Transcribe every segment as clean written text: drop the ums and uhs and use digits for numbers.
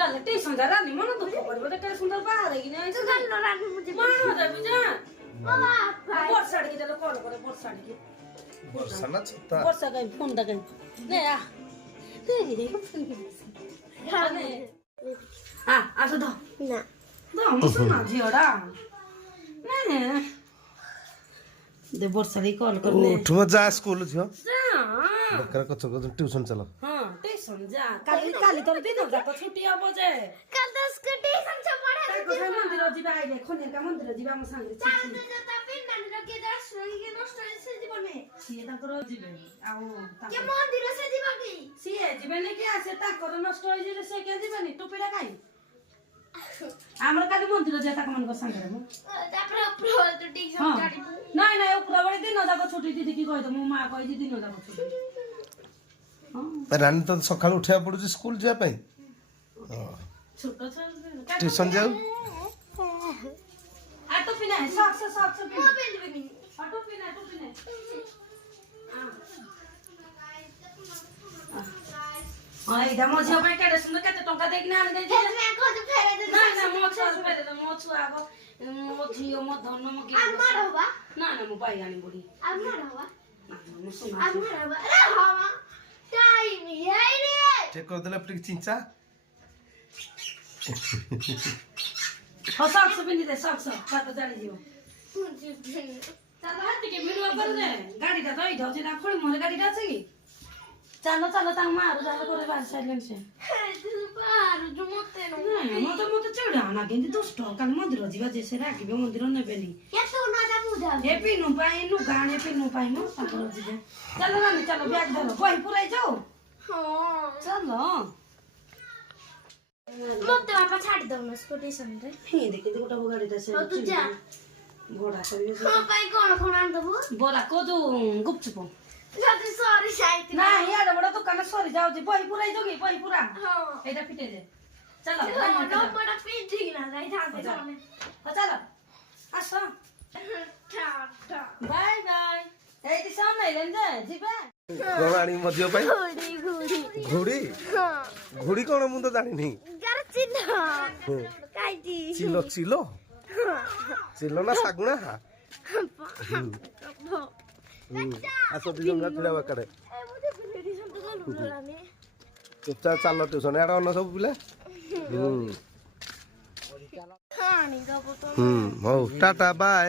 चल टेंशन जा रानी मन दुख पड़बो त टेंशन त बाहर कि नै तो गल्लो रानी मुझे मन जाबी जा वर्षा के चलो कॉल करे वर्षा के वर्षा ना छता वर्षा का फोन दा गई ले आ हां आसो दो ना दो मुसु ना जियोरा ने दे वर्षा री कॉल करने उठ मत जा स्कूल थियो जा बकरा को चको ट्यूशन चलो हां टेंशन जा काली काली तो दिन जा तो छुट्टी अब जे कल 10 के टेंशन छ पड़ा ताको मंदिर जिबा आइले खनेर का मंदिर जिबा म सांगे चाल दे जता पिन मंदिर के दर्शन के नष्ट से जीवने सिए ताकर जिबे आउ के मंदिर से जीवा की सिए जिबे ने के आसे ताकर नष्ट होई जे से के जिबे टोपीला काई हमरा काली मंदिर जे ताक मन को सांगे म तापर प्रो तो टेंशन गाड़ी नहीं नहीं ऊपर बड़ी दिन जाको छुट्टी दीदी की कहि त मो मां कहि दिन जाको छुट्टी रानी तो सकाळ उठिया पड़ू स्कूल जा पई छोटो छ ट्यूशन जाऊ आटो पिना है सॉक्स मो पेंट बनी आटो पिना हां इदा मो झियो पे केडे सुंदर केते टंका देख ना आनी दे मैं को तो फेरे दे नहीं ना मो छुआ फेरे दे मो छुआ आगो मो झियो मो धन मो के अमर होबा ना ना मो पाई आनी बुढ़ी अमर होबा मो सुना अमर होबा अरे हां टाइम यही रे चेक कर देला प्लीज चिंचा हो सॉक्स पिनी दे सॉक्स बात जानी जियो चल हाथ के वीडियो कर दे गाड़ी का तो ई धोची ना खोली मोर गाड़ी का छी चलो चलो ता मारू जाले करे बाहर साइलेंट से बाहर जो मते न मत चिड़ा ना गेंदी दुष्ट काल मंदिर जिबा जैसे राखिबे मंदिर नेबेनी ये तो ना जा मुदा ए पिनु पाई नु गाने पिनु पाई मो ताकर जिबे चलो रानी चलो बैग धरो कोई पुराई जाओ हां चलो मते बापा छाड़ दो ना स्कूटी संदे हे देखि गोटा गाड़ी दसे तो तू जा घोड़ा करे हां पाई कोन आन दबो बोला को जो गुपचुप जल्दी सॉरी शायद ना यार बड़ा दुकान सरी जाऊ जी बही पुराई जोगी बही पुरा हां एटा पिटे दे चलो नो बड़ा पेंटिंग ना जाई था जाने चलो आसो टाटा बाय बाय एटी सामने लेन जा जिबे रानी मधियो पाई घोड़ी घोड़ी घोड़ी हां घोड़ी कोन मु तो जानि नहीं यार चिन्ह काईजी चिलो चिलो चिलो ना सागुना आसो दी जंगा थिला बकड़े ए मुझे बिलेडी संत को लुलाने चुपचाप चलो ट्यूशन एडा न सब पिला हानी दबो तो हो टाटा बाय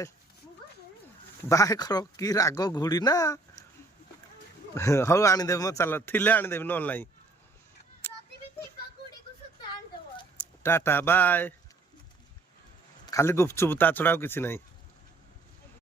बाय करो की राग घुड़ी ना हो आनी देब म चल थिले आनी देब न ऑनलाइन राती भी थी पकोड़ी को सुतान दबो टाटा बाय खाली गुपचुप ता छड़ाओ किसी नहीं